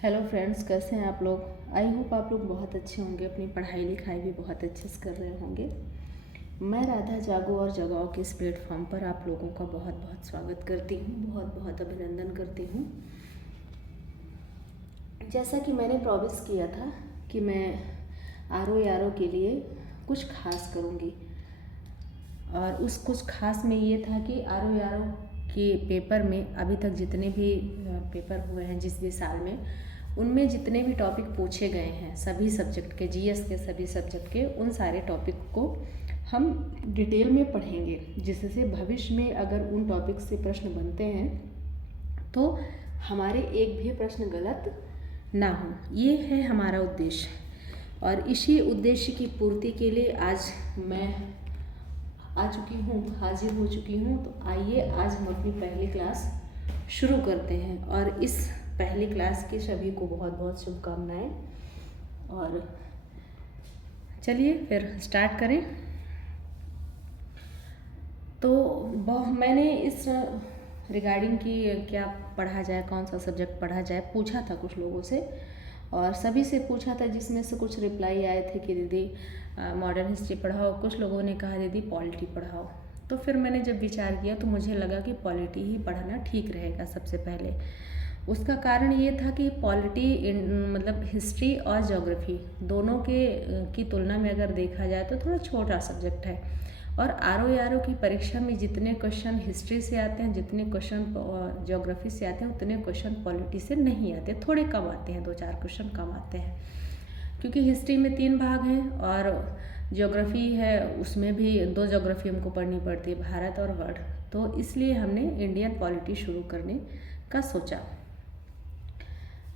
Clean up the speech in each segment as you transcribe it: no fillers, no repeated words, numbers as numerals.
Hello friends, कैसे हैं आप लोग। आई होप आप लोग बहुत अच्छे होंगे, अपनी पढ़ाई लिखाई भी बहुत अच्छे से कर रहे होंगे। मैं राधा जागो और जगाओ के इस प्लेटफॉर्म पर आप लोगों का बहुत बहुत स्वागत करती हूँ, बहुत बहुत अभिनंदन करती हूँ। जैसा कि मैंने प्रॉमिस किया था कि मैं आर ओ के लिए कुछ खास करूँगी, और उस कुछ खास में ये था कि आर ओ के पेपर में अभी तक जितने भी पेपर हुए हैं जिस भी साल में, उनमें जितने भी टॉपिक पूछे गए हैं सभी सब्जेक्ट के, जीएस के सभी सब्जेक्ट के, उन सारे टॉपिक को हम डिटेल में पढ़ेंगे, जिससे भविष्य में अगर उन टॉपिक से प्रश्न बनते हैं तो हमारे एक भी प्रश्न गलत ना हो। ये है हमारा उद्देश्य, और इसी उद्देश्य की पूर्ति के लिए आज मैं आ चुकी हूँ, हाजिर हो चुकी हूँ। तो आइए आज हम अपनी पहली क्लास शुरू करते हैं, और इस पहली क्लास की सभी को बहुत बहुत शुभकामनाएं। और चलिए फिर स्टार्ट करें। तो मैंने इस रिगार्डिंग की क्या पढ़ा जाए, कौन सा सब्जेक्ट पढ़ा जाए, पूछा था कुछ लोगों से, और सभी से पूछा था, जिसमें से कुछ रिप्लाई आए थे कि दीदी मॉडर्न हिस्ट्री पढ़ाओ, कुछ लोगों ने कहा दीदी पॉलिटी पढ़ाओ। तो फिर मैंने जब विचार किया तो मुझे लगा कि पॉलिटी ही पढ़ना ठीक रहेगा सबसे पहले। उसका कारण ये था कि पॉलिटी मतलब हिस्ट्री और ज्योग्राफी दोनों की तुलना में अगर देखा जाए तो थोड़ा छोटा सब्जेक्ट है, और आर ओ की परीक्षा में जितने क्वेश्चन हिस्ट्री से आते हैं, जितने क्वेश्चन ज्योग्राफी से आते हैं, उतने क्वेश्चन पॉलिटी से नहीं आते, थोड़े कम आते हैं, 2-4 क्वेश्चन कम आते हैं। क्योंकि हिस्ट्री में 3 भाग हैं और ज्योग्राफी है, उसमें भी 2 ज्योग्राफी हमको पढ़नी पड़ती है, भारत और वर्ल्ड। तो इसलिए हमने इंडियन पॉलिटी शुरू करने का सोचा।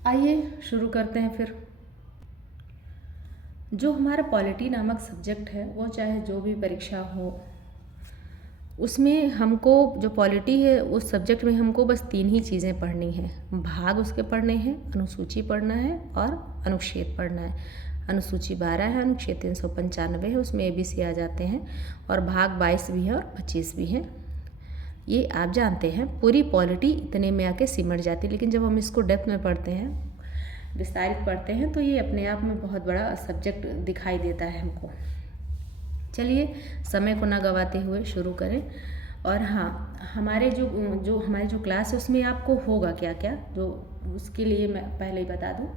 आइए शुरू करते हैं फिर। जो हमारा पॉलिटी नामक सब्जेक्ट है, वो चाहे जो भी परीक्षा हो, उसमें हमको जो पॉलिटी है उस सब्जेक्ट में हमको बस 3 ही चीज़ें पढ़नी हैं। भाग उसके पढ़ने हैं, अनुसूची पढ़ना है और अनुच्छेद पढ़ना है। अनुसूची 12 है, अनुच्छेद 395 है, उसमें ABC आ जाते हैं, और भाग 22 भी है और 25 भी हैं। ये आप जानते हैं, पूरी पॉलिटी इतने में आके सिमट जाती है। लेकिन जब हम इसको डेप्थ में पढ़ते हैं, विस्तारित पढ़ते हैं, तो ये अपने आप में बहुत बड़ा सब्जेक्ट दिखाई देता है हमको। चलिए समय को ना गवाते हुए शुरू करें। और हाँ, हमारे हमारी जो क्लास है उसमें आपको होगा क्या क्या, जो उसके लिए मैं पहले ही बता दूँ।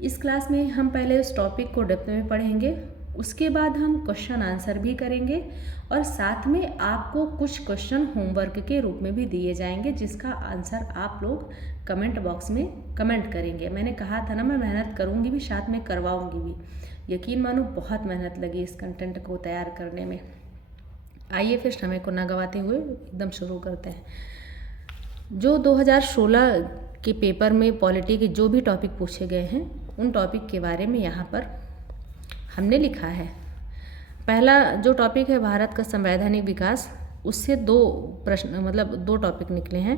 इस क्लास में हम पहले उस टॉपिक को डेप्थ में पढ़ेंगे, उसके बाद हम क्वेश्चन आंसर भी करेंगे, और साथ में आपको कुछ क्वेश्चन होमवर्क के रूप में भी दिए जाएंगे, जिसका आंसर आप लोग कमेंट बॉक्स में कमेंट करेंगे। मैंने कहा था ना, मैं मेहनत करूँगी भी, साथ में करवाऊँगी भी। यकीन मानो बहुत मेहनत लगी इस कंटेंट को तैयार करने में। आइए फिर समय को ना गवाते हुए एकदम शुरू करते हैं। जो 2016 के पेपर में पॉलिटी के जो भी टॉपिक पूछे गए हैं, उन टॉपिक के बारे में यहाँ पर हमने लिखा है। पहला जो टॉपिक है भारत का संवैधानिक विकास, उससे 2 प्रश्न मतलब 2 टॉपिक निकले हैं।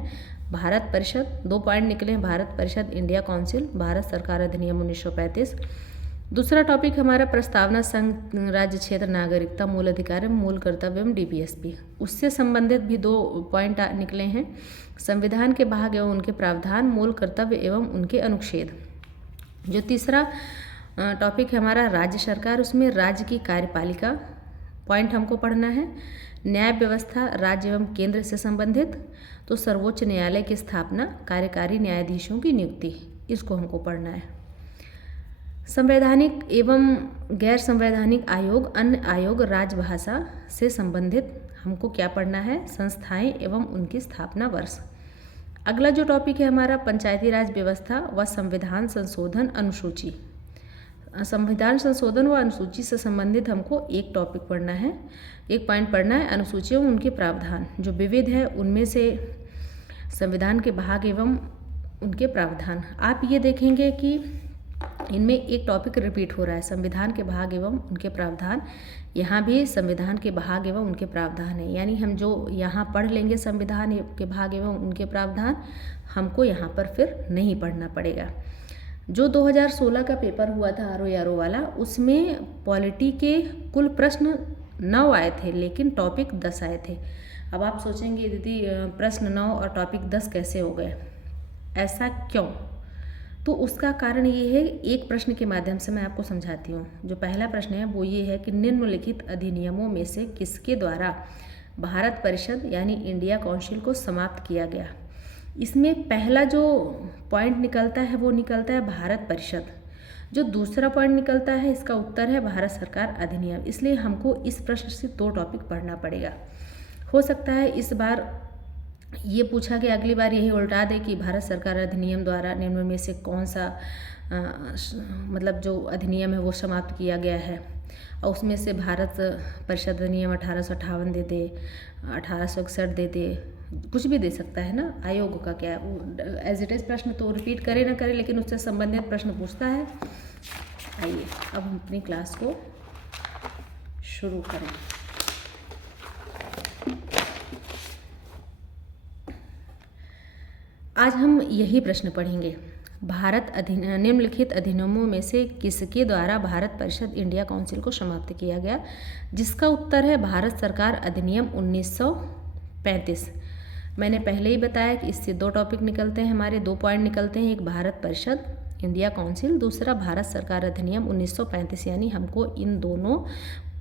भारत परिषद 2 पॉइंट निकले हैं, भारत परिषद, इंडिया काउंसिल, भारत सरकार अधिनियम 1935। दूसरा टॉपिक हमारा प्रस्तावना संघ, राज्य क्षेत्र, नागरिकता, मूल अधिकार एवं मूल कर्तव्य एवं DPSP, उससे संबंधित भी 2 पॉइंट निकले हैं। संविधान के भाग एवं उनके प्रावधान, मूल कर्तव्य एवं उनके अनुच्छेद। जो तीसरा टॉपिक है हमारा राज्य सरकार, उसमें राज्य की कार्यपालिका पॉइंट हमको पढ़ना है। न्याय व्यवस्था राज्य एवं केंद्र से संबंधित, तो सर्वोच्च न्यायालय की स्थापना, कार्यकारी न्यायाधीशों की नियुक्ति, इसको हमको पढ़ना है। संवैधानिक एवं गैर संवैधानिक आयोग, अन्य आयोग, राजभाषा से संबंधित हमको क्या पढ़ना है, संस्थाएं एवं उनकी स्थापना वर्ष। अगला जो टॉपिक है हमारा पंचायती राज व्यवस्था व संविधान संशोधन अनुसूची। संविधान संशोधन व अनुसूची से संबंधित हमको एक टॉपिक पढ़ना है, एक पॉइंट पढ़ना है, अनुसूची एवं उनके प्रावधान। जो विविध है उनमें से संविधान के भाग एवं उनके प्रावधान। आप ये देखेंगे कि इनमें एक टॉपिक रिपीट हो रहा है, संविधान के भाग एवं उनके प्रावधान। यहाँ भी संविधान के भाग एवं उनके प्रावधान है, यानी हम जो यहाँ पढ़ लेंगे संविधान के भाग एवं उनके प्रावधान, हमको यहाँ पर फिर नहीं पढ़ना पड़ेगा। जो 2016 का पेपर हुआ था आर ओ वाला, उसमें पॉलिटी के कुल प्रश्न 9 आए थे, लेकिन टॉपिक 10 आए थे। अब आप सोचेंगे दीदी प्रश्न 9 और टॉपिक 10 कैसे हो गए, ऐसा क्यों? तो उसका कारण ये है, एक प्रश्न के माध्यम से मैं आपको समझाती हूँ। जो पहला प्रश्न है वो ये है कि निम्नलिखित अधिनियमों में से किसके द्वारा भारत परिषद यानी इंडिया काउंसिल को समाप्त किया गया। इसमें पहला जो पॉइंट निकलता है वो निकलता है भारत परिषद। जो दूसरा पॉइंट निकलता है इसका उत्तर है भारत सरकार अधिनियम। इसलिए हमको इस प्रश्न से 2 टॉपिक पढ़ना पड़ेगा। हो सकता है इस बार ये पूछा कि अगली बार यही उल्टा दे कि भारत सरकार अधिनियम द्वारा निम्न में से कौन सा मतलब जो अधिनियम है वो समाप्त किया गया है, और उसमें से भारत परिषद अधिनियम 1858 दे दे, 1861 दे दे, कुछ भी दे सकता है ना। आयोग का क्या एज इट इज़ प्रश्न तो रिपीट करे ना करे, लेकिन उससे संबंधित प्रश्न पूछता है। आइए अब हम अपनी क्लास को शुरू करें। आज हम यही प्रश्न पढ़ेंगे, निम्नलिखित अधिनियमों में से किसके द्वारा भारत परिषद इंडिया काउंसिल को समाप्त किया गया, जिसका उत्तर है भारत सरकार अधिनियम 1935। मैंने पहले ही बताया कि इससे 2 टॉपिक निकलते हैं, हमारे 2 पॉइंट निकलते हैं, एक भारत परिषद इंडिया काउंसिल, दूसरा भारत सरकार अधिनियम 1935। यानी हमको इन दोनों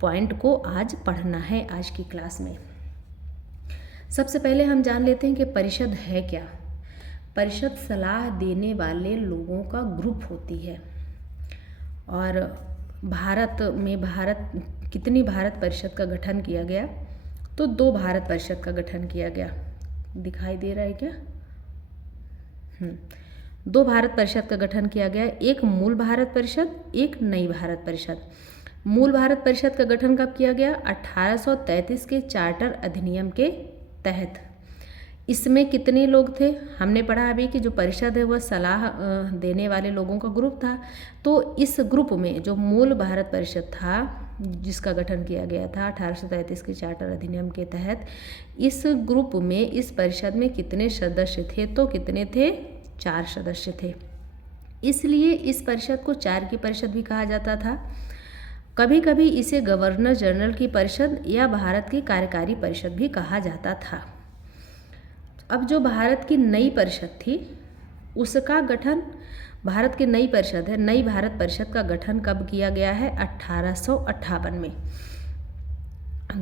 पॉइंट को आज पढ़ना है आज की क्लास में। सबसे पहले हम जान लेते हैं कि परिषद है क्या। परिषद सलाह देने वाले लोगों का ग्रुप होती है। और भारत में कितनी भारत परिषद का गठन किया गया, तो 2 भारत परिषद का गठन किया गया। दिखाई दे रहा है क्या? 2 भारत परिषद का गठन किया गया, एक मूल भारत परिषद, एक नई भारत परिषद। मूल भारत परिषद का गठन कब किया गया? 1833 के चार्टर अधिनियम के तहत। इसमें कितने लोग थे? हमने पढ़ा अभी कि जो परिषद है वह सलाह देने वाले लोगों का ग्रुप था। तो इस ग्रुप में जो मूल भारत परिषद था जिसका गठन किया गया था 1833 के चार्टर अधिनियम के तहत, इस ग्रुप में, इस परिषद में कितने सदस्य थे? तो कितने थे? 4 सदस्य थे। इसलिए इस परिषद को 4 की परिषद भी कहा जाता था। कभी कभी इसे गवर्नर जनरल की परिषद या भारत की कार्यकारी परिषद भी कहा जाता था। अब जो भारत की नई परिषद थी उसका गठन, भारत की नई परिषद है, नई भारत परिषद का गठन कब किया गया है? 1858 में।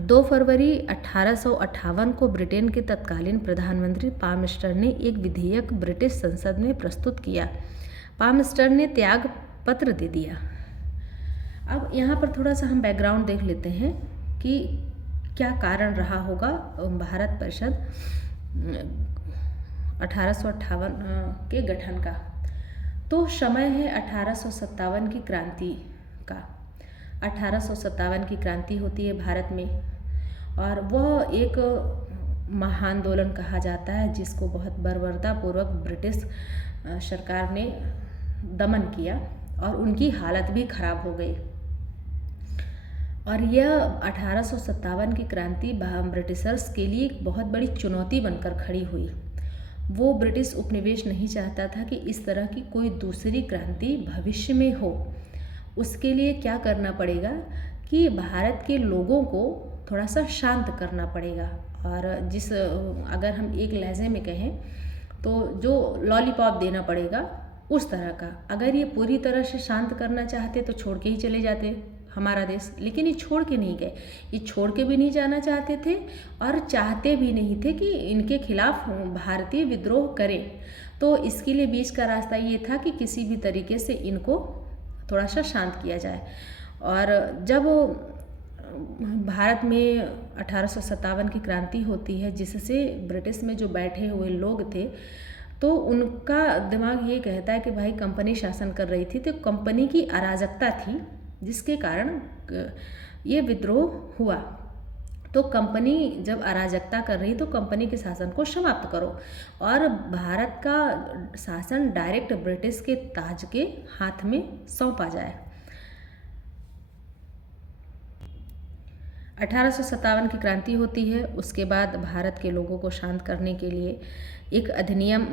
2 फरवरी 1858 को ब्रिटेन के तत्कालीन प्रधानमंत्री पामस्टर ने एक विधेयक ब्रिटिश संसद में प्रस्तुत किया। पामस्टर ने त्याग पत्र दे दिया। अब यहाँ पर थोड़ा सा हम बैकग्राउंड देख लेते हैं कि क्या कारण रहा होगा भारत परिषद 1858 के गठन का। तो समय है 1857 की क्रांति का। 1857 की क्रांति होती है भारत में, और वह एक महाआंदोलन कहा जाता है जिसको बहुत बर्बरतापूर्वक ब्रिटिश सरकार ने दमन किया और उनकी हालत भी खराब हो गई। और यह 1857 की क्रांति ब्रिटिशर्स के लिए एक बहुत बड़ी चुनौती बनकर खड़ी हुई। वो ब्रिटिश उपनिवेश नहीं चाहता था कि इस तरह की कोई दूसरी क्रांति भविष्य में हो। उसके लिए क्या करना पड़ेगा कि भारत के लोगों को थोड़ा सा शांत करना पड़ेगा। और अगर हम एक लहजे में कहें तो जो लॉलीपॉप देना पड़ेगा उस तरह का। अगर ये पूरी तरह से शांत करना चाहते तो छोड़ के ही चले जाते हमारा देश, लेकिन ये छोड़ के नहीं गए। ये छोड़ के भी नहीं जाना चाहते थे और चाहते भी नहीं थे कि इनके खिलाफ भारतीय विद्रोह करें। तो इसके लिए बीच का रास्ता ये था कि किसी भी तरीके से इनको थोड़ा सा शांत किया जाए। और जब भारत में 1857 की क्रांति होती है जिससे ब्रिटिश में जो बैठे हुए लोग थे तो उनका दिमाग ये कहता है कि भाई कंपनी शासन कर रही थी, तो कंपनी की अराजकता थी जिसके कारण ये विद्रोह हुआ। तो कंपनी जब अराजकता कर रही तो कंपनी के शासन को समाप्त करो और भारत का शासन डायरेक्ट ब्रिटिश के ताज के हाथ में सौंपा जाए। 1857 की क्रांति होती है। उसके बाद भारत के लोगों को शांत करने के लिए एक अधिनियम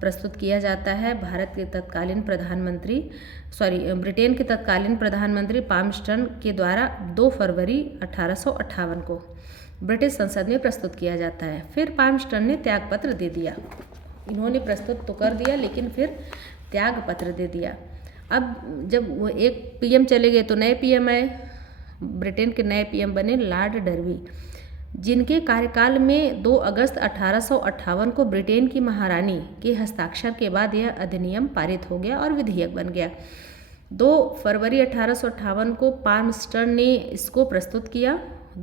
प्रस्तुत किया जाता है। ब्रिटेन के तत्कालीन प्रधानमंत्री पामस्टर्न के द्वारा 2 फरवरी 1858 को ब्रिटिश संसद में प्रस्तुत किया जाता है। फिर पामस्टर्न ने त्यागपत्र दे दिया। इन्होंने प्रस्तुत तो कर दिया लेकिन फिर त्याग पत्र दे दिया। अब जब वो एक पीएम चले गए तो नए पीएम आए। ब्रिटेन के नए पीएम बने लॉर्ड डर्बी, जिनके कार्यकाल में 2 अगस्त 1858 को ब्रिटेन की महारानी के हस्ताक्षर के बाद यह अधिनियम पारित हो गया और विधेयक बन गया। 2 फरवरी 1858 को पाल्मस्टन ने इसको प्रस्तुत किया।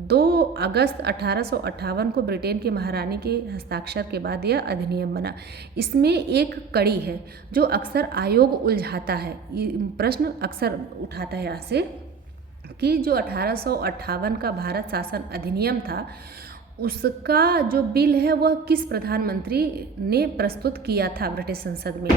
2 अगस्त 1858 को ब्रिटेन की महारानी के हस्ताक्षर के बाद यह अधिनियम बना। इसमें एक कड़ी है जो अक्सर आयोग उलझाता है, प्रश्न अक्सर उठाता है यहाँ से कि जो 1858 का भारत शासन अधिनियम था उसका जो बिल है वह किस प्रधानमंत्री ने प्रस्तुत किया था ब्रिटिश संसद में।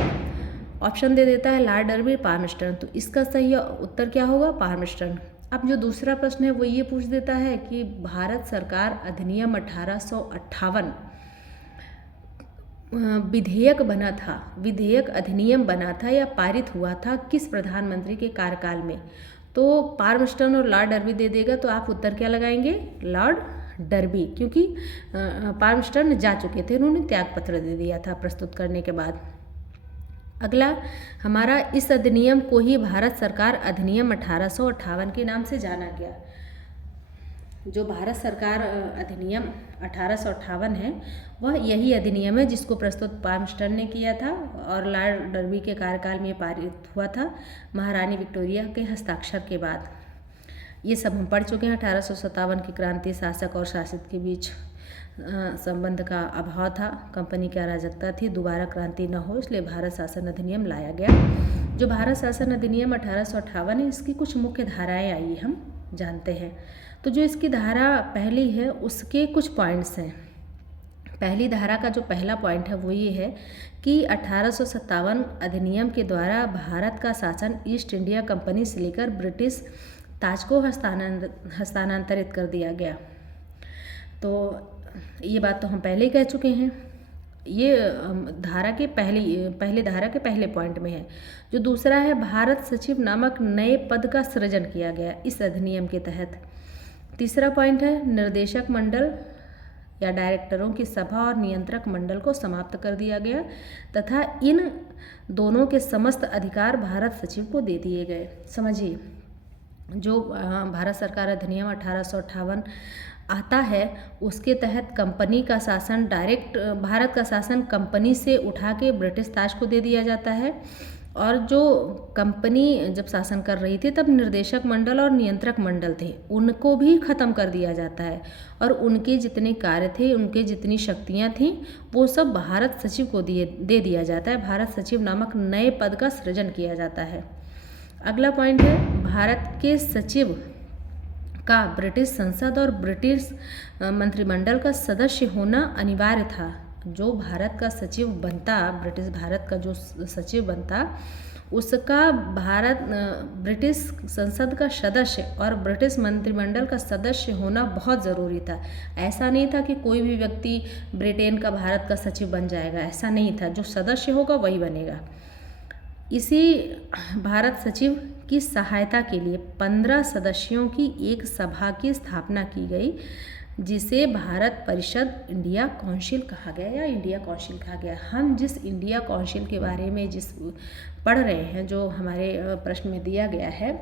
ऑप्शन दे देता है लॉर्ड डर्बी, पाल्मस्टन। तो इसका सही उत्तर क्या होगा? पाल्मस्टन। अब जो दूसरा प्रश्न है वो ये पूछ देता है कि भारत सरकार अधिनियम 1858 विधेयक बना था, विधेयक अधिनियम बना था या पारित हुआ था किस प्रधानमंत्री के कार्यकाल में? तो पाल्मस्टन और लॉर्ड डर्बी दे देगा तो आप उत्तर क्या लगाएंगे? लॉर्ड डर्बी, क्योंकि पाल्मस्टन जा चुके थे, उन्होंने त्याग पत्र दे दिया था प्रस्तुत करने के बाद। अगला हमारा, इस अधिनियम को ही भारत सरकार अधिनियम 1858 के नाम से जाना गया। जो भारत सरकार अधिनियम 1858 है वह यही अधिनियम है जिसको प्रस्तुत पाल्मस्टन ने किया था और लॉर्ड डर्बी के कार्यकाल में पारित हुआ था महारानी विक्टोरिया के हस्ताक्षर के बाद। ये सब हम पढ़ चुके हैं। 1857 की क्रांति, शासक और शासित के बीच संबंध का अभाव था, कंपनी की अराजकता थी, दोबारा क्रांति न हो इसलिए भारत शासन अधिनियम लाया गया। जो भारत शासन अधिनियम 1858 है इसकी कुछ मुख्य धाराएं आई हम जानते हैं। तो जो इसकी धारा पहली है उसके कुछ पॉइंट्स हैं। पहली धारा का जो पहला पॉइंट है वो ये है कि 1857 अधिनियम के द्वारा भारत का शासन ईस्ट इंडिया कंपनी से लेकर ब्रिटिश ताज को हस्तांतरित कर दिया गया। तो ये बात तो हम पहले ही कह चुके हैं। ये धारा के पहले धारा के पहले पॉइंट में है। जो दूसरा है, भारत सचिव नामक नए पद का सृजन किया गया इस अधिनियम के तहत। तीसरा पॉइंट है, निर्देशक मंडल या डायरेक्टरों की सभा और नियंत्रक मंडल को समाप्त कर दिया गया तथा इन दोनों के समस्त अधिकार भारत सचिव को दे दिए गए। समझिए, जो भारत सरकार अधिनियम 1858 आता है उसके तहत कंपनी का शासन डायरेक्ट, भारत का शासन कंपनी से उठा के ब्रिटिश ताज को दे दिया जाता है। और जो कंपनी जब शासन कर रही थी तब निर्देशक मंडल और नियंत्रक मंडल थे, उनको भी ख़त्म कर दिया जाता है और उनके जितने कार्य थे, उनके जितनी शक्तियाँ थीं वो सब भारत सचिव को दे दिया जाता है। भारत सचिव नामक नए पद का सृजन किया जाता है। अगला पॉइंट है, भारत के सचिव का ब्रिटिश संसद और ब्रिटिश मंत्रिमंडल का सदस्य होना अनिवार्य था। जो भारत का सचिव बनता, ब्रिटिश भारत का जो सचिव बनता, उसका ब्रिटिश संसद का सदस्य और ब्रिटिश मंत्रिमंडल का सदस्य होना बहुत ज़रूरी था। ऐसा नहीं था कि कोई भी व्यक्ति ब्रिटेन का भारत का सचिव बन जाएगा, ऐसा नहीं था। जो सदस्य होगा वही बनेगा। इसी भारत सचिव की सहायता के लिए 15 सदस्यों की एक सभा की स्थापना की गई जिसे भारत परिषद इंडिया काउंसिल कहा गया या इंडिया काउंसिल कहा गया। हम जिस इंडिया काउंसिल के बारे में पढ़ रहे हैं, जो हमारे प्रश्न में दिया गया है,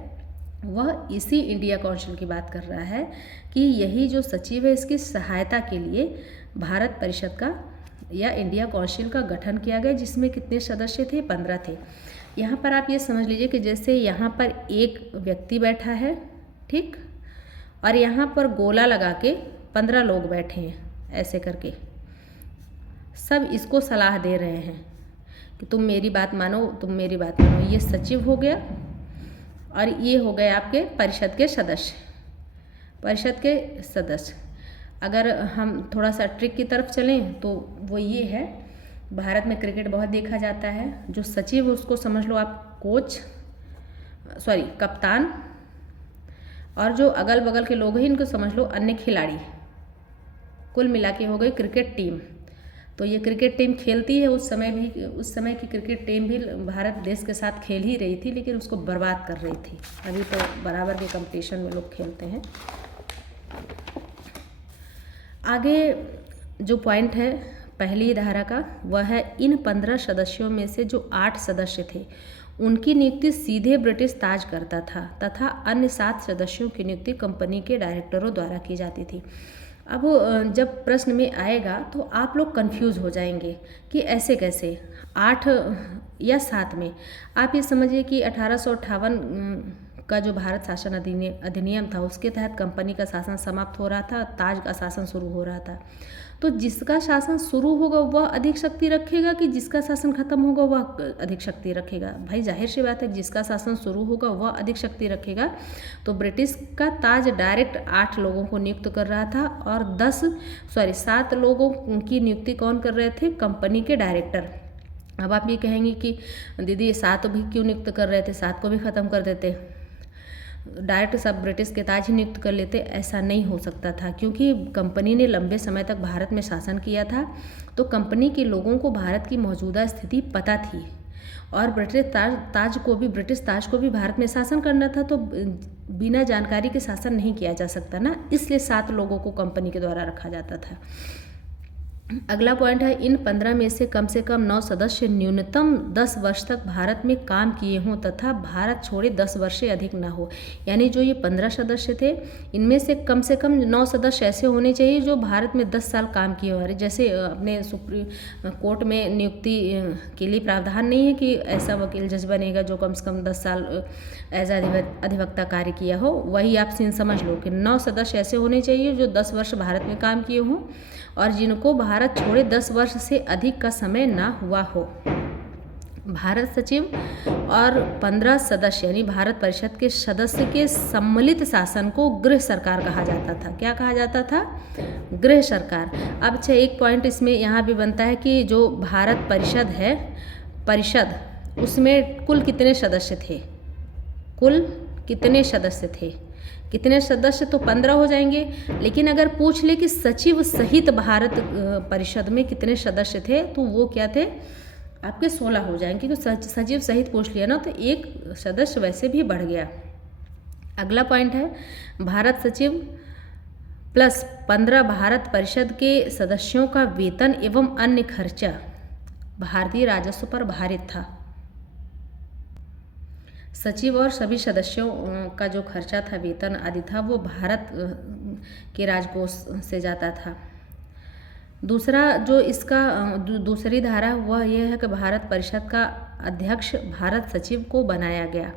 वह इसी इंडिया काउंसिल की बात कर रहा है कि यही जो सचिव है इसकी सहायता के लिए भारत परिषद का या इंडिया काउंसिल का गठन किया गया, जिसमें कितने सदस्य थे? 15 थे। यहाँ पर आप ये समझ लीजिए कि जैसे यहाँ पर एक व्यक्ति बैठा है, ठीक, और यहाँ पर गोला लगा के 15 लोग बैठे हैं, ऐसे करके सब इसको सलाह दे रहे हैं कि तुम मेरी बात मानो, तुम मेरी बात मानो। ये सचिव हो गया और ये हो गए आपके परिषद के सदस्य। परिषद के सदस्य, अगर हम थोड़ा सा ट्रिक की तरफ चलें तो वो ये है, भारत में क्रिकेट बहुत देखा जाता है। जो सचिव उसको समझ लो आप कप्तान, और जो अगल बगल के लोग हैं इनको समझ लो अन्य खिलाड़ी। कुल मिला के हो गई क्रिकेट टीम। तो ये क्रिकेट टीम खेलती है। उस समय की क्रिकेट टीम भी भारत देश के साथ खेल ही रही थी, लेकिन उसको बर्बाद कर रही थी। अभी तो बराबर के कंपटीशन में लोग खेलते हैं। आगे जो पॉइंट है, पहली धारा का, वह है इन 15 सदस्यों में से जो 8 सदस्य थे उनकी नियुक्ति सीधे ब्रिटिश ताज करता था तथा अन्य 7 सदस्यों की नियुक्ति कंपनी के डायरेक्टरों द्वारा की जाती थी। अब जब प्रश्न में आएगा तो आप लोग कंफ्यूज हो जाएंगे कि ऐसे कैसे 8 या 7 में। आप ये समझिए कि 1858 का जो भारत शासन अधिनियम था उसके तहत कंपनी का शासन समाप्त हो रहा था, ताज का शासन शुरू हो रहा था। तो जिसका शासन शुरू होगा वह अधिक शक्ति रखेगा कि जिसका शासन खत्म होगा वह अधिक शक्ति रखेगा? भाई जाहिर सी बात है, जिसका शासन शुरू होगा वह अधिक शक्ति रखेगा। तो ब्रिटिश का ताज डायरेक्ट 8 लोगों को नियुक्त कर रहा था और 7 लोगों की नियुक्ति कौन कर रहे थे? कंपनी के डायरेक्टर। अब आप ये कहेंगे कि दीदी 7 भी क्यों नियुक्त कर रहे थे, 7 को भी ख़त्म कर देते, डायरेक्ट सब ब्रिटिश के ताज ही नियुक्त कर लेते। ऐसा नहीं हो सकता था क्योंकि कंपनी ने लंबे समय तक भारत में शासन किया था, तो कंपनी के लोगों को भारत की मौजूदा स्थिति पता थी और ब्रिटिश ताज को भी भारत में शासन करना था, तो बिना जानकारी के शासन नहीं किया जा सकता ना, इसलिए 7 लोगों को कंपनी के द्वारा रखा जाता था। अगला पॉइंट है इन 15 में से कम 9 सदस्य न्यूनतम 10 वर्ष तक भारत में काम किए हों तथा भारत छोड़े 10 वर्ष से अधिक ना हो। यानी जो ये 15 सदस्य थे इनमें से कम 9 सदस्य ऐसे होने चाहिए जो भारत में 10 साल काम किए हो। जैसे अपने सुप्रीम कोर्ट में नियुक्ति के लिए प्रावधान नहीं है कि ऐसा वकील जज बनेगा जो कम से कम 10 साल एज अधिवक्ता कार्य किया हो। वही आप सीन समझ लो कि 9 सदस्य ऐसे होने चाहिए जो 10 वर्ष भारत में काम किए हों और जिनको भारत छोड़े 10 वर्ष से अधिक का समय ना हुआ हो। भारत सचिव और 15 सदस्य यानी भारत परिषद के सदस्य के सम्मिलित शासन को गृह सरकार कहा जाता था। क्या कहा जाता था? गृह सरकार। अब अच्छा, एक पॉइंट इसमें यहाँ भी बनता है कि जो भारत परिषद है, परिषद उसमें कुल कितने सदस्य थे? कुल कितने सदस्य थे? कितने सदस्य? तो 15 हो जाएंगे। लेकिन अगर पूछ ले कि सचिव सहित भारत परिषद में कितने सदस्य थे तो वो क्या थे? आपके 16 हो जाएंगे, क्योंकि सचिव सहित पूछ लिया ना तो एक सदस्य वैसे भी बढ़ गया। अगला पॉइंट है भारत सचिव प्लस 15 भारत परिषद के सदस्यों का वेतन एवं अन्य खर्चा भारतीय राजस्व पर भारित था। सचिव और सभी सदस्यों का जो खर्चा था, वेतन आदि था, वो भारत के राजकोष से जाता था। दूसरा जो इसका दूसरी धारा वह यह है कि भारत परिषद का अध्यक्ष भारत सचिव को बनाया गया।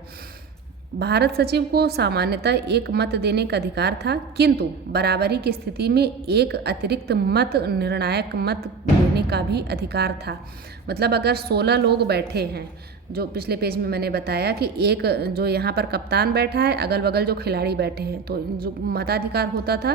भारत सचिव को सामान्यतः एक मत देने का अधिकार था, किंतु बराबरी की स्थिति में एक अतिरिक्त मत निर्णायक मत देने का भी अधिकार था। मतलब अगर 16 लोग बैठे हैं, जो पिछले पेज में मैंने बताया कि एक जो यहाँ पर कप्तान बैठा है, अगल बगल जो खिलाड़ी बैठे हैं, तो जो मताधिकार होता था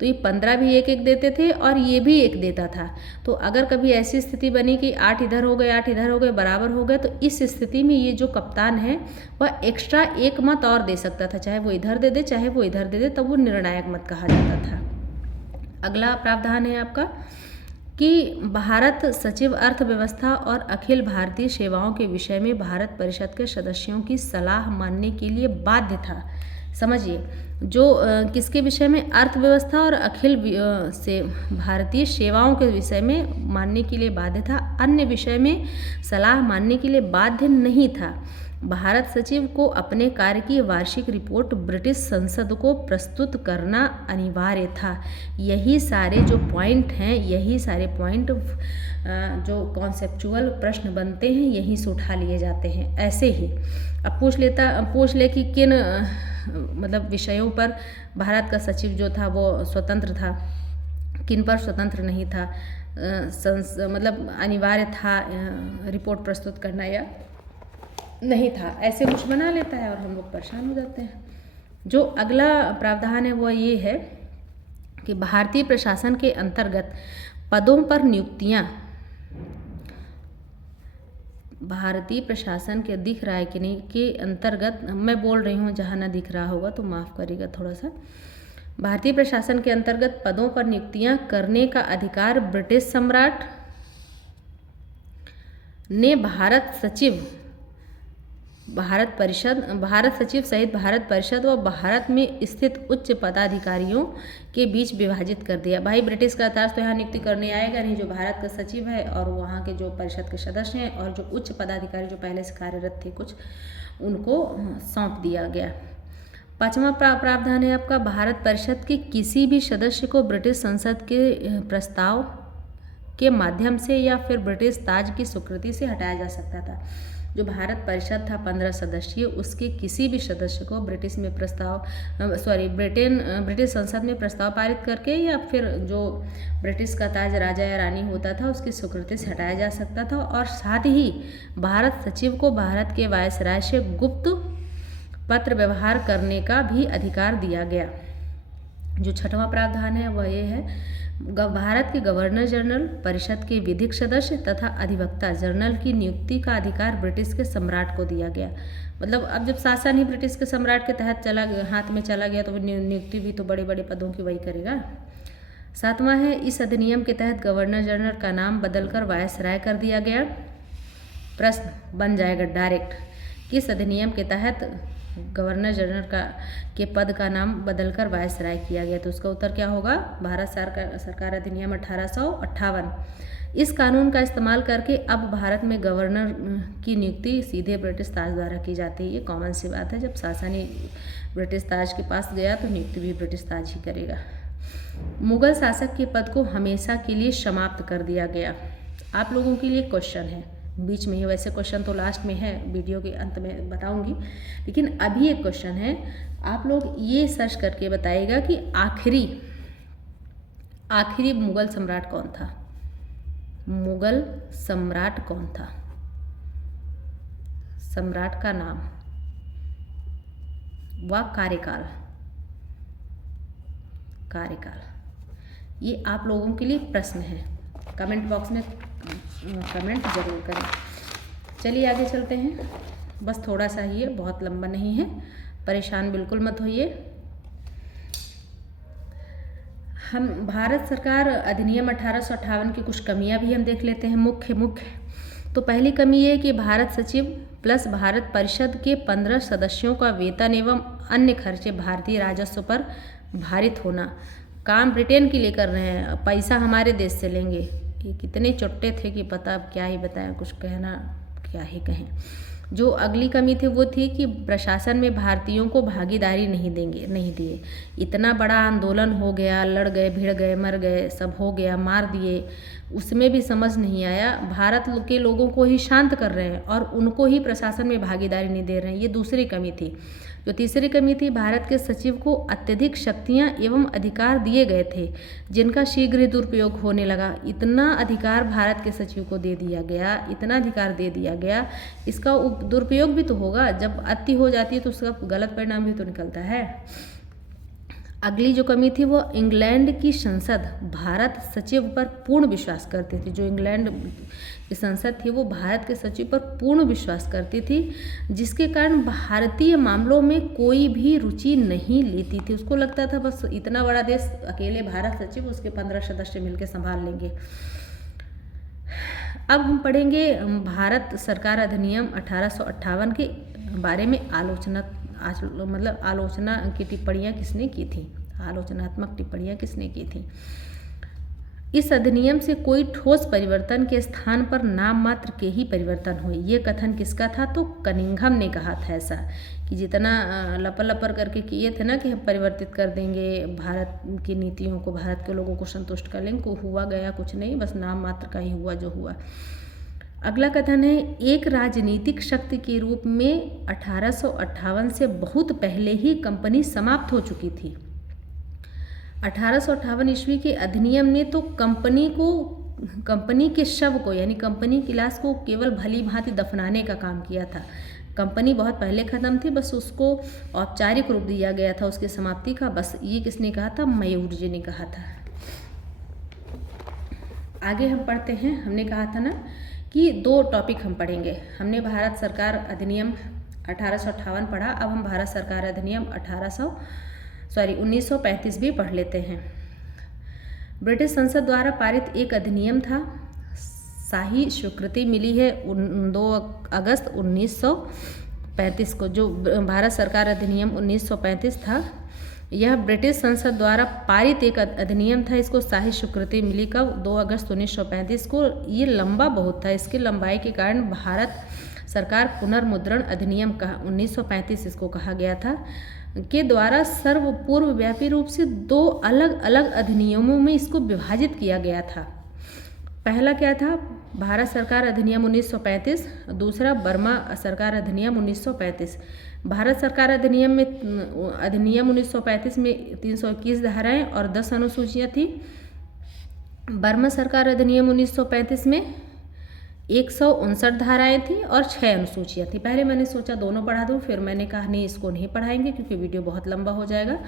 तो ये 15 भी एक देते थे और ये भी एक देता था। तो अगर कभी ऐसी स्थिति बनी कि 8 इधर हो गए 8 इधर हो गए बराबर हो गए, तो इस स्थिति में ये जो कप्तान है वह एक्स्ट्रा एक मत और दे सकता था, चाहे वो इधर दे दे चाहे वो इधर दे दे, तब वो निर्णायक मत कहा जाता था। अगला प्रावधान है आपका कि भारत सचिव अर्थव्यवस्था और अखिल भारतीय सेवाओं के विषय में भारत परिषद के सदस्यों की सलाह मानने के लिए बाध्य था। समझिए, जो किसके विषय में? अर्थव्यवस्था और अखिल से भारतीय सेवाओं के विषय में मानने के लिए बाध्य था, अन्य विषय में सलाह मानने के लिए बाध्य नहीं था। भारत सचिव को अपने कार्य की वार्षिक रिपोर्ट ब्रिटिश संसद को प्रस्तुत करना अनिवार्य था। यही सारे जो पॉइंट हैं, यही सारे पॉइंट जो कॉन्सेप्चुअल प्रश्न बनते हैं यहीं से उठा लिए जाते हैं। ऐसे ही अब पूछ ले कि किन मतलब विषयों पर भारत का सचिव जो था वो स्वतंत्र था, किन पर स्वतंत्र नहीं था, मतलब अनिवार्य था रिपोर्ट प्रस्तुत करना या नहीं था। ऐसे कुछ बना लेता है और हम लोग परेशान हो जाते हैं। जो अगला प्रावधान है वो ये है कि भारतीय प्रशासन के अंतर्गत पदों पर नियुक्तियां, भारतीय प्रशासन के दिख रहा है कि नहीं, के अंतर्गत मैं बोल रही हूँ, जहाँ ना दिख रहा होगा तो माफ़ करिएगा थोड़ा सा। भारतीय प्रशासन के अंतर्गत पदों पर नियुक्तियां करने का अधिकार ब्रिटिश सम्राट ने भारत सचिव भारत सचिव सहित भारत परिषद व भारत में स्थित उच्च पदाधिकारियों के बीच विभाजित कर दिया। भाई ब्रिटिश का ताज तो यहाँ नियुक्ति करने आएगा नहीं, जो भारत का सचिव है और वहाँ के जो परिषद के सदस्य हैं और जो उच्च पदाधिकारी जो पहले से कार्यरत थे कुछ, उनको सौंप दिया गया। 5वां प्रावधान है आपका, भारत परिषद के किसी भी सदस्य को ब्रिटिश संसद के प्रस्ताव के माध्यम से या फिर ब्रिटिश ताज की स्वीकृति से हटाया जा सकता था। जो भारत परिषद था 15 सदस्यीय, उसके किसी भी सदस्य को ब्रिटिश संसद में प्रस्ताव पारित करके या फिर जो ब्रिटिश का ताज राजा या रानी होता था उसकी स्वीकृति से हटाया जा सकता था। और साथ ही भारत सचिव को भारत के वायसराय से गुप्त पत्र व्यवहार करने का भी अधिकार दिया गया। जो 6वां प्रावधान है वह ये है, भारत के गवर्नर जनरल, परिषद के विधिक सदस्य तथा अधिवक्ता जनरल की नियुक्ति का अधिकार ब्रिटिश के सम्राट को दिया गया। मतलब अब जब शासन ही ब्रिटिश के सम्राट के तहत हाथ में चला गया तो नियुक्ति भी तो बड़े बड़े पदों की वही करेगा। 7वां है, इस अधिनियम के तहत गवर्नर जनरल का नाम बदलकर वायसराय कर दिया गया। प्रश्न बन जाएगा डायरेक्ट, किस अधिनियम के तहत गवर्नर जनरल के पद का नाम बदलकर वायसराय किया गया? तो उसका उत्तर क्या होगा? भारत सरकार अधिनियम 1858। इस कानून का इस्तेमाल करके अब भारत में गवर्नर की नियुक्ति सीधे ब्रिटिश ताज द्वारा की जाती है। ये कॉमन सी बात है, जब शासन ही ब्रिटिश ताज के पास गया तो नियुक्ति भी ब्रिटिश ताज ही करेगा। मुगल शासक के पद को हमेशा के लिए समाप्त कर दिया गया। आप लोगों के लिए क्वेश्चन है बीच में ही, वैसे क्वेश्चन तो लास्ट में है, वीडियो के अंत में बताऊंगी, लेकिन अभी एक क्वेश्चन है। आप लोग ये सर्च करके बताइएगा कि आखिरी मुगल सम्राट कौन था? मुगल सम्राट कौन था? सम्राट का नाम व कार्यकाल। ये आप लोगों के लिए प्रश्न है, कमेंट बॉक्स में कमेंट जरूर करें। चलिए आगे चलते हैं, बस थोड़ा सा ही है, बहुत लंबा नहीं है, परेशान बिल्कुल मत होइए। हम भारत सरकार अधिनियम 1858 की कुछ कमियां भी हम देख लेते हैं। मुख्य तो पहली कमी ये है कि भारत सचिव प्लस भारत परिषद के 15 सदस्यों का वेतन एवं अन्य खर्चे भारतीय राजस्व पर भारित होना। काम ब्रिटेन के लिए कर रहे हैं, पैसा हमारे देश से लेंगे। ये कितने चुट्टे थे कि पता, अब क्या ही बताएं, कुछ कहना क्या ही कहें। जो अगली कमी थी वो थी कि प्रशासन में भारतीयों को भागीदारी नहीं दिए। इतना बड़ा आंदोलन हो गया, लड़ गए, भिड़ गए, मर गए, सब हो गया, मार दिए, उसमें भी समझ नहीं आया। भारत के लोगों को ही शांत कर रहे हैं और उनको ही प्रशासन में भागीदारी नहीं दे रहे हैं, ये दूसरी कमी थी। जो तीसरी कमी थी, भारत के सचिव को अत्यधिक शक्तियां एवं अधिकार दिए गए थे जिनका शीघ्र ही दुरुपयोग होने लगा। इतना अधिकार भारत के सचिव को दे दिया गया, इतना अधिकार दे दिया गया, इसका दुरुपयोग भी तो होगा। जब अति हो जाती है तो उसका गलत परिणाम भी तो निकलता है। अगली जो कमी थी वो इंग्लैंड की संसद भारत सचिव पर पूर्ण विश्वास करती थी। जो इंग्लैंड की संसद थी वो भारत के सचिव पर पूर्ण विश्वास करती थी, जिसके कारण भारतीय मामलों में कोई भी रुचि नहीं लेती थी। उसको लगता था बस इतना बड़ा देश अकेले भारत सचिव, उसके 15 सदस्य मिलकर संभाल लेंगे। अब हम पढ़ेंगे भारत सरकार अधिनियम 1858 के बारे में आलोचना की टिप्पणियाँ किसने की थी, आलोचनात्मक टिप्पणियाँ किसने की थी। इस अधिनियम से कोई ठोस परिवर्तन के स्थान पर नाम मात्र के ही परिवर्तन हुए। ये कथन किसका था? तो कनिंघम ने कहा था ऐसा, कि जितना लपर करके किए थे ना कि हम परिवर्तित कर देंगे भारत की नीतियों को, भारत के लोगों को संतुष्ट कर लेंगे, को हुआ गया कुछ नहीं, बस नाम मात्र का ही हुआ जो हुआ। अगला कथन है, एक राजनीतिक शक्ति के रूप में 1858 से बहुत पहले ही कंपनी समाप्त हो चुकी थी। 1858 ईस्वी के अधिनियम ने तो कंपनी के शव को यानी कंपनी की लाश को केवल भली भांति दफनाने का काम किया था। कंपनी बहुत पहले ख़त्म थी, बस उसको औपचारिक रूप दिया गया था उसकी समाप्ति का। बस ये किसने कहा था? मयूर जी ने कहा था। आगे हम पढ़ते हैं, हमने कहा था ना कि 2 टॉपिक हम पढ़ेंगे। हमने भारत सरकार अधिनियम 1858 पढ़ा, अब हम भारत सरकार अधिनियम 1935 भी पढ़ लेते हैं। ब्रिटिश संसद द्वारा पारित एक अधिनियम था, शाही स्वीकृति मिली है 2 अगस्त 1935 को, जो भारत सरकार अधिनियम 1935 था, यह ब्रिटिश संसद द्वारा पारित एक अधिनियम था। इसको शाही स्वीकृति मिली कब? 2 अगस्त 1935 को। ये लंबा बहुत था, इसकी लंबाई के कारण भारत सरकार पुनर्मुद्रण अधिनियम का 1935 इसको कहा गया था, के द्वारा सर्वपूर्वव्यापी रूप से 2 अलग अलग अधिनियमों में इसको विभाजित किया गया था। पहला क्या था? भारत सरकार अधिनियम 1935, दूसरा बर्मा सरकार अधिनियम 1935। भारत सरकार अधिनियम 1935 में 321 धाराएं और 10 अनुसूचियाँ थी। बर्मा सरकार अधिनियम 1935 में 159 धाराएं थी और 6 अनुसूचियाँ थी। पहले मैंने सोचा दोनों पढ़ा दूँ, फिर मैंने कहा नहीं, इसको नहीं पढ़ाएंगे क्योंकि वीडियो बहुत लंबा हो जाएगा।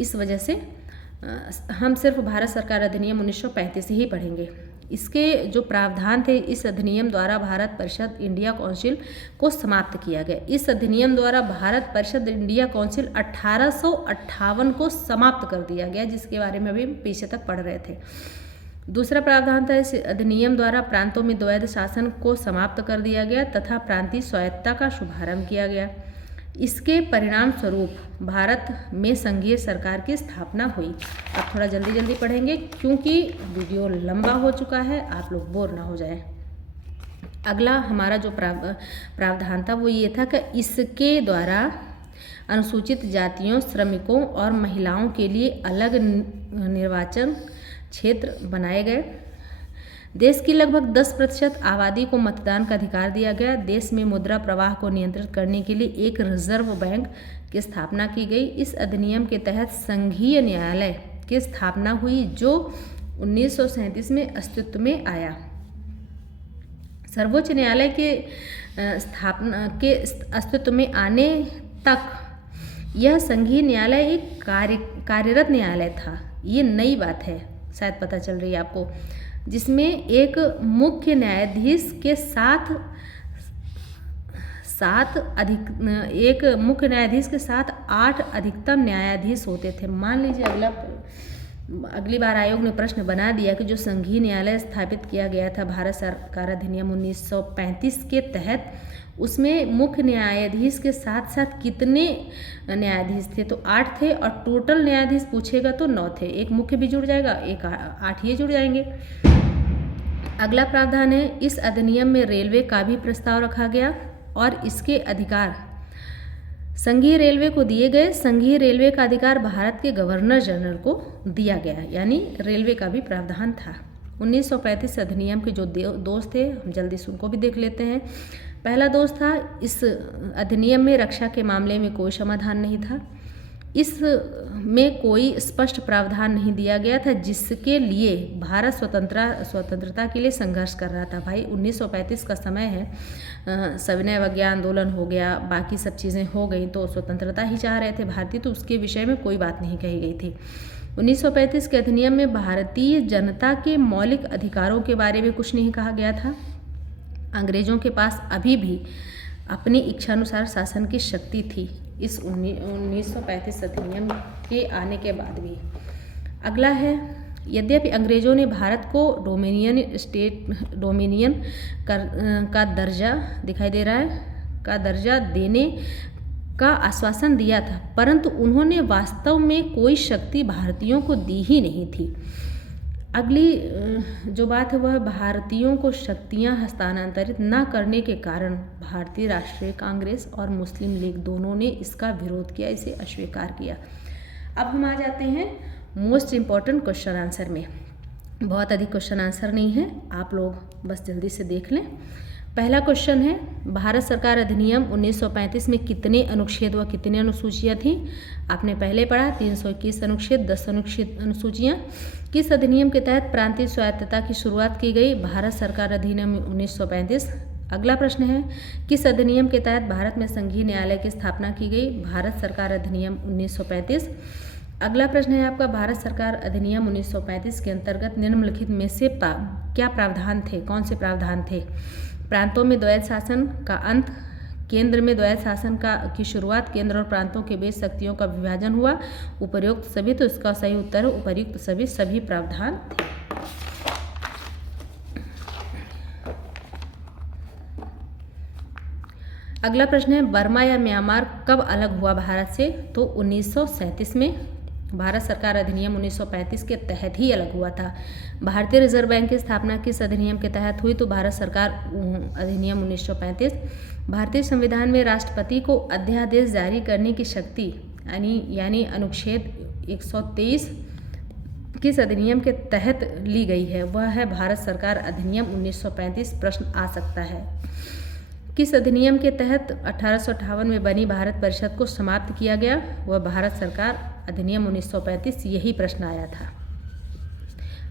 इस वजह से हम सिर्फ भारत सरकार अधिनियम 1935 ही पढ़ेंगे। इसके जो प्रावधान थे, इस अधिनियम द्वारा भारत परिषद इंडिया काउंसिल को समाप्त किया गया। इस अधिनियम द्वारा भारत परिषद इंडिया काउंसिल 1858 को समाप्त कर दिया गया, जिसके बारे में अभी पीछे तक पढ़ रहे थे। दूसरा प्रावधान था, इस अधिनियम द्वारा प्रांतों में द्वैध शासन को समाप्त कर दिया गया तथा प्रांतीय स्वायत्तता का शुभारंभ किया गया। इसके परिणाम स्वरूप भारत में संघीय सरकार की स्थापना हुई। अब थोड़ा जल्दी जल्दी पढ़ेंगे क्योंकि वीडियो लंबा हो चुका है, आप लोग बोर ना हो जाए। अगला हमारा जो प्रावधान था वो ये था कि इसके द्वारा अनुसूचित जातियों, श्रमिकों और महिलाओं के लिए अलग निर्वाचन क्षेत्र बनाए गए। देश की लगभग 10% आबादी को मतदान का अधिकार दिया गया। देश में मुद्रा प्रवाह को नियंत्रित करने के लिए एक रिजर्व बैंक की स्थापना की गई। इस अधिनियम के तहत संघीय न्यायालय की स्थापना हुई, जो 1937 में अस्तित्व में आया। सर्वोच्च न्यायालय के अस्तित्व में आने तक यह संघीय न्यायालय एक कार्यरत न्यायालय था। ये नई बात है, शायद पता चल रही है आपको, जिसमें एक मुख्य न्यायाधीश के साथ एक मुख्य न्यायाधीश के साथ 8 अधिकतम न्यायाधीश होते थे। मान लीजिए अगली बार आयोग ने प्रश्न बना दिया कि जो संघीय न्यायालय स्थापित किया गया था भारत सरकार अधिनियम 1935 के तहत, उसमें मुख्य न्यायाधीश के साथ साथ कितने न्यायाधीश थे? तो 8 थे, और टोटल न्यायाधीश पूछेगा तो 9 थे। एक मुख्य भी जुड़ जाएगा, एक 8 ये जुड़ जाएंगे। अगला प्रावधान है, इस अधिनियम में रेलवे का भी प्रस्ताव रखा गया और इसके अधिकार संघीय रेलवे को दिए गए। संघीय रेलवे का अधिकार भारत के गवर्नर जनरल को दिया गया, यानी रेलवे का भी प्रावधान था। 1935 अधिनियम के जो दोष थे, हम जल्दी से उनको भी देख लेते हैं। पहला दोष था, इस अधिनियम में रक्षा के मामले में कोई समाधान नहीं था। इसमें कोई स्पष्ट प्रावधान नहीं दिया गया था, जिसके लिए भारत स्वतंत्रता के लिए संघर्ष कर रहा था। भाई 1935 का समय है, सविनय अवज्ञा आंदोलन हो गया, बाकी सब चीज़ें हो गई, तो स्वतंत्रता ही चाह रहे थे भारतीय, तो उसके विषय में कोई बात नहीं कही गई थी। 1935 के अधिनियम में भारतीय जनता के मौलिक अधिकारों के बारे में कुछ नहीं कहा गया था। अंग्रेजों के पास अभी भी अपनी इच्छानुसार शासन की शक्ति थी इस 1935 अधिनियम के आने के बाद भी। अगला है, यद्यपि अंग्रेजों ने भारत को डोमिनियन का दर्जा दिखाई दे रहा है, का दर्जा देने का आश्वासन दिया था, परंतु उन्होंने वास्तव में कोई शक्ति भारतीयों को दी ही नहीं थी। अगली जो बात है वह भारतीयों को शक्तियां हस्तांतरित न करने के कारण भारतीय राष्ट्रीय कांग्रेस और मुस्लिम लीग दोनों ने इसका विरोध किया, इसे अस्वीकार किया। अब हम आ जाते हैं मोस्ट इम्पॉर्टेंट क्वेश्चन आंसर में। बहुत अधिक क्वेश्चन आंसर नहीं है, आप लोग बस जल्दी से देख लें। पहला क्वेश्चन है, भारत सरकार अधिनियम 1935 में कितने अनुच्छेद व कितने अनुसूचियाँ थीं? आपने पहले पढ़ा 321 अनुच्छेद, 10 अनुसूचियाँ। किस अधिनियम के तहत प्रांतीय स्वायत्तता की शुरुआत की गई? भारत सरकार अधिनियम 1935। अगला प्रश्न है, किस अधिनियम के तहत भारत में संघीय न्यायालय की स्थापना की गई? भारत सरकार अधिनियम 1935। अगला प्रश्न है आपका, भारत सरकार अधिनियम 1935 के अंतर्गत निम्नलिखित में से क्या प्रावधान थे? कौन से प्रावधान थे? प्रांतों में द्वैध शासन का अंत, केंद्र में द्वैध शासन की शुरुआत, केंद्र और प्रांतों के बीच शक्तियों का विभाजन हुआ, उपर्युक्त सभी। तो इसका सही उत्तर है उपर्युक्त सभी प्रावधान थे। अगला प्रश्न है, बर्मा या म्यांमार कब अलग हुआ भारत से? तो 1937 में। भारत सरकार अधिनियम 1935 के तहत ही अलग हुआ था। भारतीय रिजर्व बैंक की स्थापना किस अधिनियम के तहत हुई? तो भारत सरकार अधिनियम 1935। भारतीय संविधान में राष्ट्रपति को अध्यादेश जारी करने की शक्ति यानी अनुच्छेद 123 किस अधिनियम के तहत ली गई है? वह है भारत सरकार अधिनियम 1935। प्रश्न आ सकता है, किस अधिनियम के तहत 1858 में बनी भारत परिषद को समाप्त किया गया? वह भारत सरकार अधिनियम 1935। यही प्रश्न आया था।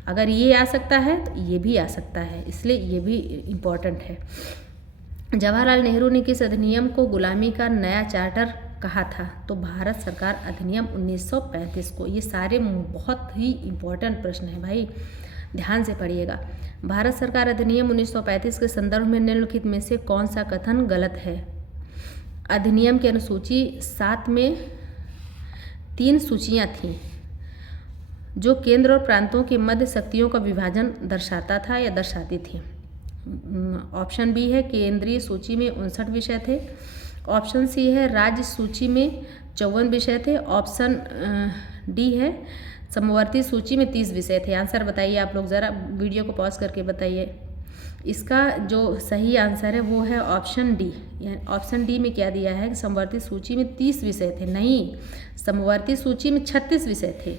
अगर ये आ सकता है तो ये भी आ सकता है, इसलिए ये भी इम्पोर्टेंट है। जवाहरलाल नेहरू ने किस अधिनियम को गुलामी का नया चार्टर कहा था? तो भारत सरकार अधिनियम 1935 को। ये सारे बहुत ही इम्पोर्टेंट प्रश्न हैं भाई, ध्यान से पढ़िएगा। भारत सरकार अधिनियम 1935 के संदर्भ में निम्नलिखित में से कौन सा कथन गलत है? अधिनियम की अनुसूची 7 में 3 सूचियाँ थीं जो केंद्र और प्रांतों के मध्य शक्तियों का विभाजन दर्शाता था या दर्शाती थी। ऑप्शन बी है केंद्रीय सूची में 59 विषय थे। ऑप्शन सी है राज्य सूची में 54 विषय थे। ऑप्शन डी है समवर्ती सूची में 30 विषय थे। आंसर बताइए आप लोग, ज़रा वीडियो को पॉज करके बताइए। इसका जो सही आंसर है वो है ऑप्शन डी। ऑप्शन डी में क्या दिया है कि समवर्ती सूची में 30 विषय थे? नहीं, समवर्ती सूची में 36 विषय थे।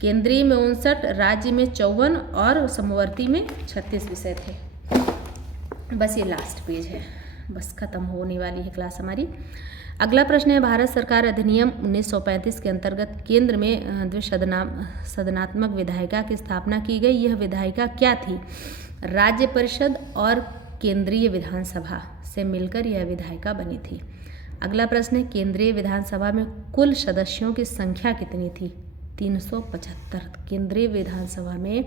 केंद्रीय में 59, राज्य में 54 और समवर्ती में 36 विषय थे। बस ये लास्ट पेज है, बस खत्म होने वाली है क्लास हमारी। अगला प्रश्न है, भारत सरकार अधिनियम 1935 के अंतर्गत केंद्र में द्विसदनात्मक विधायिका की स्थापना की गई। यह विधायिका क्या थी? राज्य परिषद और केंद्रीय विधानसभा से मिलकर यह विधायिका बनी थी। अगला प्रश्न है, केंद्रीय विधानसभा में कुल सदस्यों की संख्या कितनी थी? 375। केंद्रीय विधानसभा में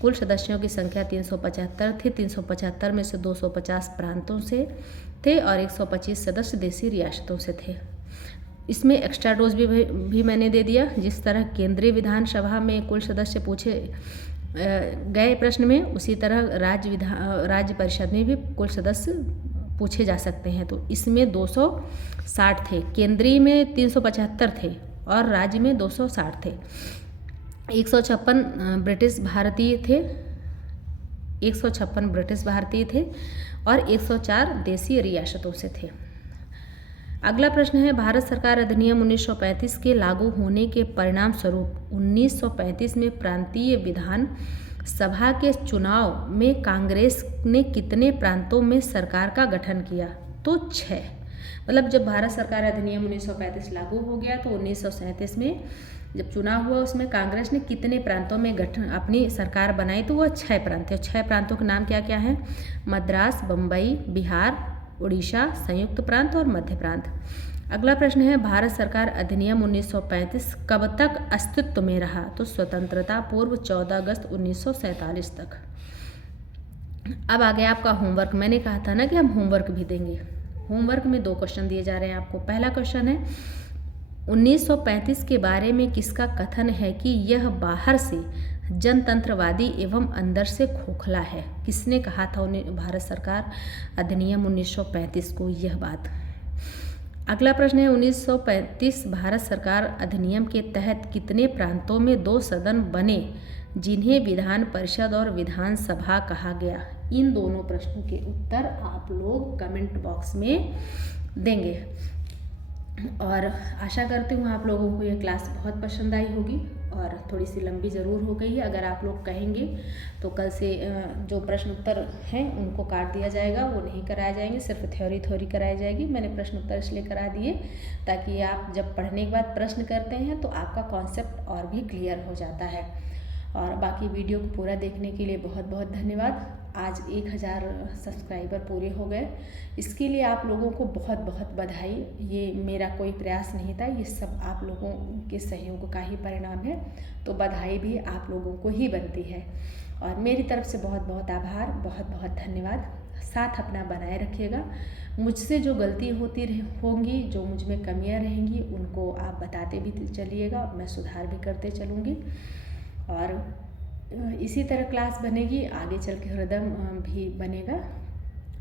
कुल सदस्यों की संख्या 375 थी। 375 में से 250 प्रांतों से थे और 125 सदस्य देशी रियासतों से थे। इसमें एक्स्ट्रा डोज भी मैंने दे दिया। जिस तरह केंद्रीय विधानसभा में कुल सदस्य पूछे गए प्रश्न में, उसी तरह राज्य परिषद में भी कुल सदस्य पूछे जा सकते हैं। तो इसमें 260 थे, केंद्रीय में 375 थे और राज्य में 260 थे। 156 ब्रिटिश भारतीय थे, 156 ब्रिटिश भारतीय थे और 104 देशी रियासतों से थे। अगला प्रश्न है, भारत सरकार अधिनियम 1935 के लागू होने के परिणाम स्वरूप 1935 में प्रांतीय विधान सभा के चुनाव में कांग्रेस ने कितने प्रांतों में सरकार का गठन किया? तो 6। मतलब जब भारत सरकार अधिनियम 1935 लागू हो गया तो 1937 में जब चुनाव हुआ उसमें कांग्रेस ने कितने प्रांतों में अपनी सरकार बनाई? तो वह 6 प्रांत थे। 6 प्रांतों के नाम क्या क्या हैं? मद्रास, बम्बई, बिहार, उड़ीसा, संयुक्त प्रांत और मध्य प्रांत। अगला प्रश्न है, भारत सरकार अधिनियम 1935 कब तक अस्तित्व में रहा? तो स्वतंत्रता पूर्व 14 अगस्त 1947 तक। अब आ गया आपका होमवर्क। मैंने कहा था ना कि हम होमवर्क भी देंगे। होमवर्क में 2 क्वेश्चन दिए जा रहे हैं आपको। पहला क्वेश्चन है, 1935 के बारे में किसका कथन है कि यह बाहर से जनतंत्रवादी एवं अंदर से खोखला है? किसने कहा था भारत सरकार अधिनियम 1935 को यह बात? अगला प्रश्न है, 1935 भारत सरकार अधिनियम के तहत कितने प्रांतों में 2 सदन बने जिन्हें विधान परिषद और विधानसभा कहा गया? इन दोनों प्रश्नों के उत्तर आप लोग कमेंट बॉक्स में देंगे और आशा करती हूँ आप लोगों को यह क्लास बहुत पसंद आई होगी और थोड़ी सी लंबी ज़रूर हो गई है। अगर आप लोग कहेंगे तो कल से जो प्रश्न उत्तर हैं उनको काट दिया जाएगा, वो नहीं कराए जाएंगे, सिर्फ थ्योरी कराई जाएगी। मैंने प्रश्न उत्तर इसलिए करा दिए ताकि आप जब पढ़ने के बाद प्रश्न करते हैं तो आपका कॉन्सेप्ट और भी क्लियर हो जाता है। और बाकी वीडियो को पूरा देखने के लिए बहुत बहुत धन्यवाद। आज 1000 सब्सक्राइबर पूरे हो गए, इसके लिए आप लोगों को बहुत बहुत बधाई। ये मेरा कोई प्रयास नहीं था, ये सब आप लोगों के सहयोग का ही परिणाम है, तो बधाई भी आप लोगों को ही बनती है। और मेरी तरफ से बहुत बहुत आभार, बहुत बहुत धन्यवाद। साथ अपना बनाए रखिएगा। मुझसे जो गलती होती होंगी, जो मुझ में कमियाँ रहेंगी, उनको आप बताते भी चलिएगा, मैं सुधार भी करते चलूँगी। और इसी तरह क्लास बनेगी, आगे चल के हृदय भी बनेगा।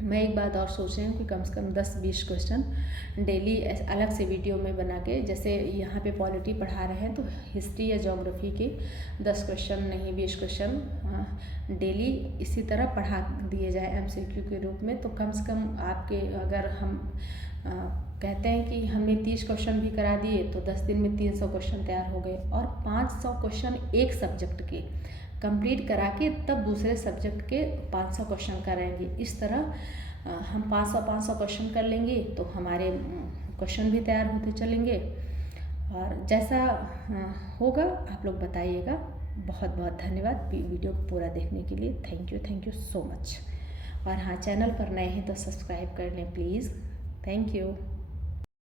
मैं एक बात और सोच रही हूँ कि कम से कम 10-20 क्वेश्चन डेली अलग से वीडियो में बना के, जैसे यहाँ पे पॉलिटी पढ़ा रहे हैं तो हिस्ट्री या ज्योग्राफी के 10 क्वेश्चन नहीं 20 क्वेश्चन डेली इसी तरह पढ़ा दिए जाए MCQ के रूप में। तो कम से कम आपके, अगर हम कहते हैं कि हमने 30 क्वेश्चन भी करा दिए तो 10 दिन में 300 क्वेश्चन तैयार हो गए, और 500 क्वेश्चन एक सब्जेक्ट के कंप्लीट करा के तब दूसरे सब्जेक्ट के 500 क्वेश्चन कराएंगे। इस तरह हम 500 क्वेश्चन कर लेंगे तो हमारे क्वेश्चन भी तैयार होते चलेंगे। और जैसा होगा आप लोग बताइएगा। बहुत बहुत धन्यवाद वीडियो को पूरा देखने के लिए। Thank you so much. और हाँ, चैनल पर नए हैं तो सब्सक्राइब कर लें प्लीज़। Thank you.